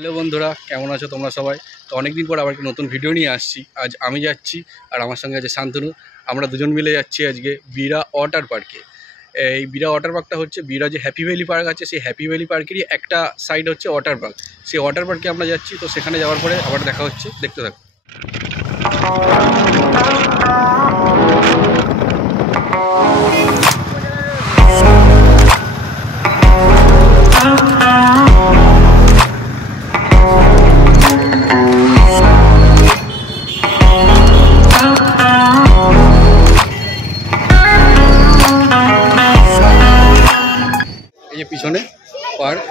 Hello বন্ধুরা, কেমন আছো তোমরা সবাই? তো অনেকদিন পর আবার একটা নতুন ভিডিও নিয়ে আসছি। আজ আমি যাচ্ছি আর আমার সঙ্গে আছে শান্তনু। আমরা দুজন মিলে যাচ্ছি আজকে বীরা ওয়াটার পার্কে। এই বীরা ওয়াটার পার্কটা হচ্ছে বীরা যে হ্যাপি ভ্যালি পার্ক আছে, সেই হ্যাপি ভ্যালি পার্কেরই একটা সাইড হচ্ছে ওয়াটার পার্ক। সেই ওয়াটার পার্কে আমরা যাচ্ছি। তো সেখানে যাওয়ার পরে আবার দেখা হচ্ছে, দেখতে থাকো। এই যে পিছনে পার্ক,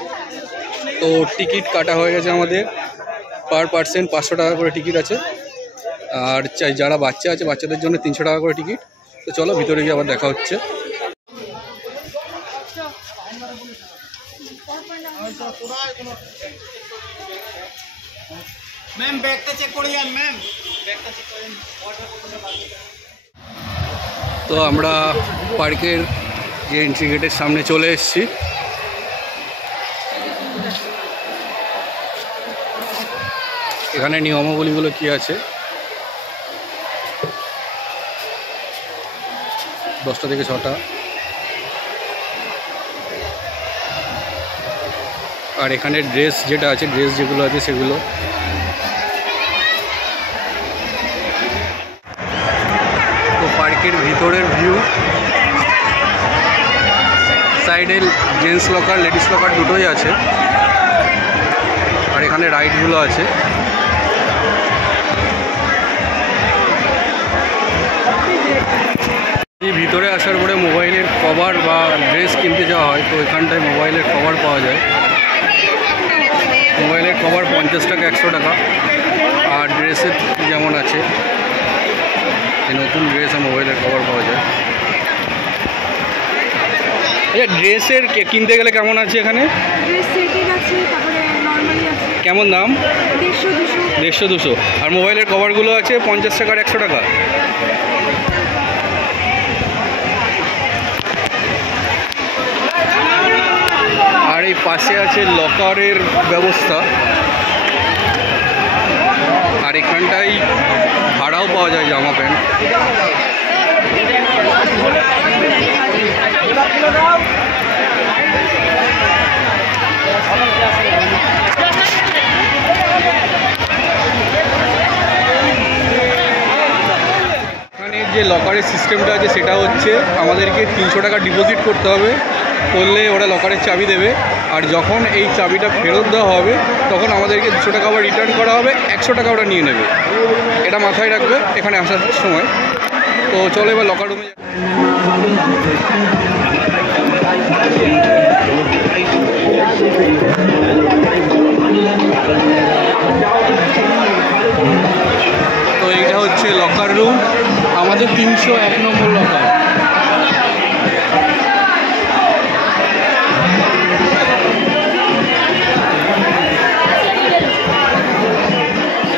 তো টিকিট কাটা হয়ে গেছে আমাদের। পার পার্সন 500 টাকা করে টিকিট আছে, আর যারা বাচ্চা আছে বাচ্চাদের জন্য 300 টাকা করে টিকিট। তো চলো ভিতরে গিয়ে আবার দেখা হচ্ছে। তো আমরা পার্কের যে এন্ট্রি গেটের সামনে চলে এসেছি। এখানে নিয়মাবলীগুলো কি আছে, 10টা থেকে 6টা। আর এখানে ড্রেস যেটা আছে, ড্রেস যেগুলো আছে সেগুলো। তো পার্কের ভিতরের ভিউ, সাইডে জেন্টস লকার লেডিস লকার দুটোই আছে। আর এখানে রাইডগুলো আছে। ভিতরে আসার পরে মোবাইলের কভার বা ড্রেস কিনতে যাওয়া হয়, তো এখানটায় মোবাইলের কভার পাওয়া যায়। মোবাইলের কভার 50 টাকা, 100 টাকা। আর ড্রেসের যেমন আছে, এই নতুন ড্রেস আর মোবাইলের কভার পাওয়া যায়। আচ্ছা, ড্রেসের কিনতে গেলে কেমন আছে এখানে? কেমন দাম? 150-200। আর মোবাইলের কভারগুলো আছে 50 টাকা আর 100 টাকা। আর এই পাশে আছে লকারের ব্যবস্থা। আর এখানটাই ভাড়াও পাওয়া যায় জামা প্যান্ট। এখানে যে লকারের সিস্টেমটা আছে সেটা হচ্ছে আমাদেরকে 300 টাকা ডিপোজিট করতে হবে, করলে ওরা লকারের চাবি দেবে। আর যখন এই চাবিটা ফেরত দেওয়া হবে তখন আমাদেরকে 200 টাকা আবার রিটার্ন করা হবে, 100 টাকা ওরা নিয়ে নেবে। এটা মাথায় রাখবে এখানে আসার সময়। তো চলো এবার লকার রুমে। তো এইটা হচ্ছে লকার রুম, আমাদের 301 নম্বর লকার।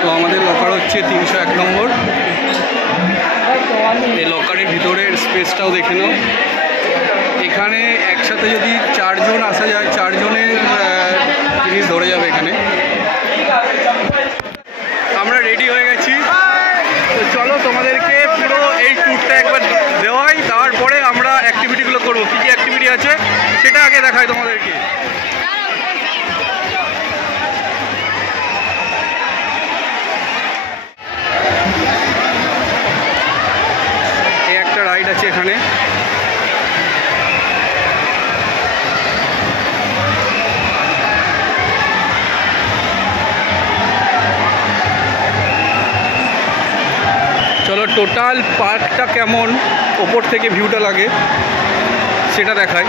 তো আমাদের লকার হচ্ছে 301 নম্বর। এই লকারের ভিতরের স্পেসটাও দেখে নাও। এখানে একসাথে যদি 4 জন আসা যায়, 4 জনের জিনিস ধরে যাবে এখানে। আমরা রেডি হয়ে গেছি। তো চলো তোমাদেরকে পুরো এই ট্যুরটা একবার দেওয়াই, তারপরে আমরা অ্যাক্টিভিটিগুলো করবো। কী কী অ্যাক্টিভিটি আছে সেটা আগে দেখাই তোমাদেরকে। এই একটা রাইড আছে এখানে। চলো টোটাল পার্কটা কেমন ওপর থেকে ভিউটা লাগে সেটা দেখাই।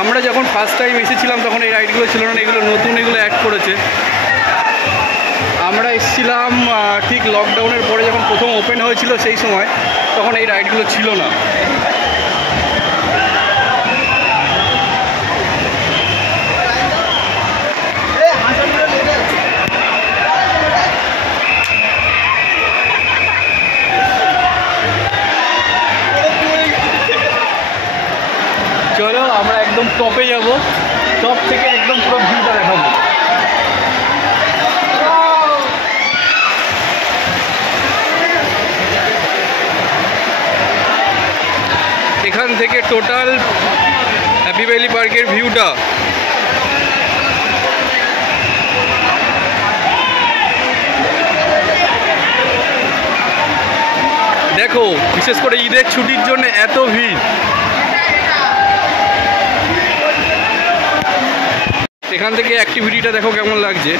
আমরা যখন ফার্স্ট টাইম এসেছিলাম তখন এই রাইডগুলো ছিল না, এগুলো নতুন, এগুলো অ্যাড করেছে। আমরা এসেছিলাম ঠিক লকডাউনের পরে যখন প্রথম ওপেন হয়েছিল সেই সময়, তখন এই রাইডগুলো ছিল না। টপে যাব, টপ থেকে একদম পুরো ভিউটা দেখাবো। এখান থেকে টোটাল হ্যাপি ভ্যালি পার্কের ভিউটা দেখো। বিশেষ করে ঈদের ছুটির জন্য এত ভিড়। এখান থেকে অ্যাক্টিভিটিটা দেখো কেমন লাগছে।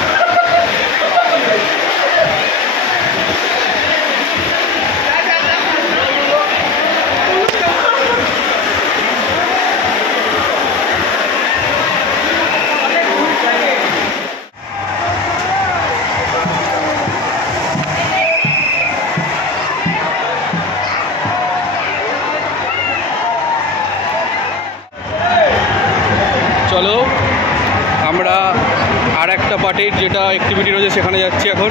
চলো আমরা আর একটা পার্টির যেটা অ্যাক্টিভিটি রয়েছে সেখানে যাচ্ছি এখন।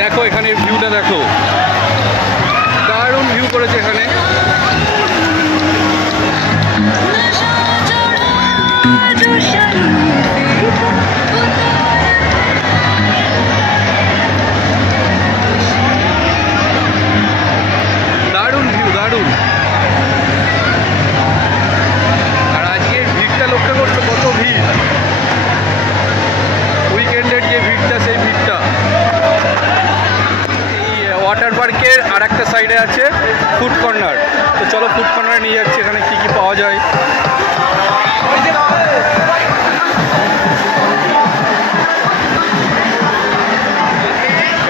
দেখো এখানের ভিউটা দেখো, দারুণ ভিউ করেছে এখানে। দারুণ ভিউ, দারুণ। আর আজকে ভিড়টা লক্ষ্য করছো, কত ভিড়। উইকেন্ডের যে ভিড়টা, সেই ভিড়টা। এই ওয়াটার পার্কের আর একটা সাইডে আছে ফুড কর্নার। তো চলো ফুড কর্নারে নিয়ে যাচ্ছি, এখানে কী কী পাওয়া যায়।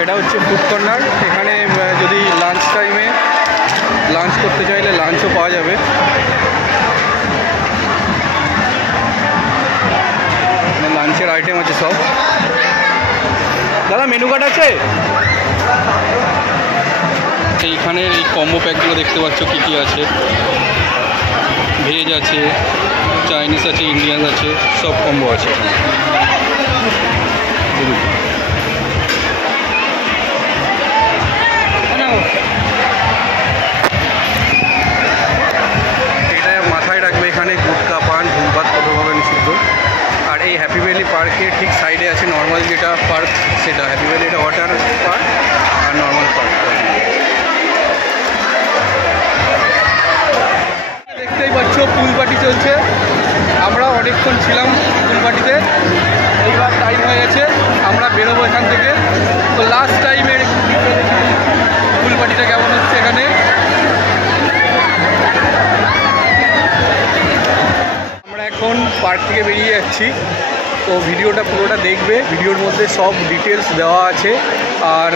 এটা হচ্ছে ফুড কর্নার। এখানে যদি লাঞ্চ টাইমে লাঞ্চ করতে চাইলে লাঞ্চও পাওয়া যাবে। লাঞ্চের আইটেম আছে সব। দাদা মেনু কার্ড আছে? এইখানের এই কম্বো প্যাকগুলো দেখতে পাচ্ছ কী কী আছে। ভেজ আছে, চাইনিজ আছে, ইন্ডিয়ান আছে, সব কম্বো আছে। এটা মাথায় রাখবে, এখানে গুটকা পান ধূমপান কঠোরভাবে নিষিদ্ধ। আর এই হ্যাপি ভ্যালি পার্কের ঠিক সাইডে আছে নর্মাল যেটা পার্ক, সেটা হ্যাপি ভ্যালি, এটা ওয়াটার পার্ক আর নর্মাল পার্ক। দেখতেই পাচ্ছ পুল পার্টি চলছে। আমরা অনেকক্ষণ ছিলাম পুল পার্টিতে, এইবার টাইম হয়ে গেছে, আমরা বেরোবো এখান থেকে। তো লাস্ট টাইমের পুল পার্টিটা কেমন হচ্ছে এখানে। আমরা এখন পার্ক থেকে বেরিয়ে যাচ্ছি। তো ভিডিওটা পুরোটা দেখবে, ভিডিওর মধ্যে সব ডিটেলস দেওয়া আছে। আর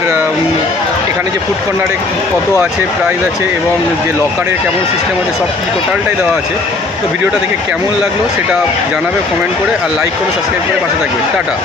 এখানে যে ফুড কর্নারে কত আছে, প্রাইস আছে, এবং যে লকারের কেমন সিস্টেম আছে, সব কিছু টোটালটাই দেওয়া আছে। তো ভিডিওটা দেখে কেমন লাগলো সেটা জানাবে কমেন্ট করে, আর লাইক করে সাবস্ক্রাইব করে পাশে থাকবে। টাটা।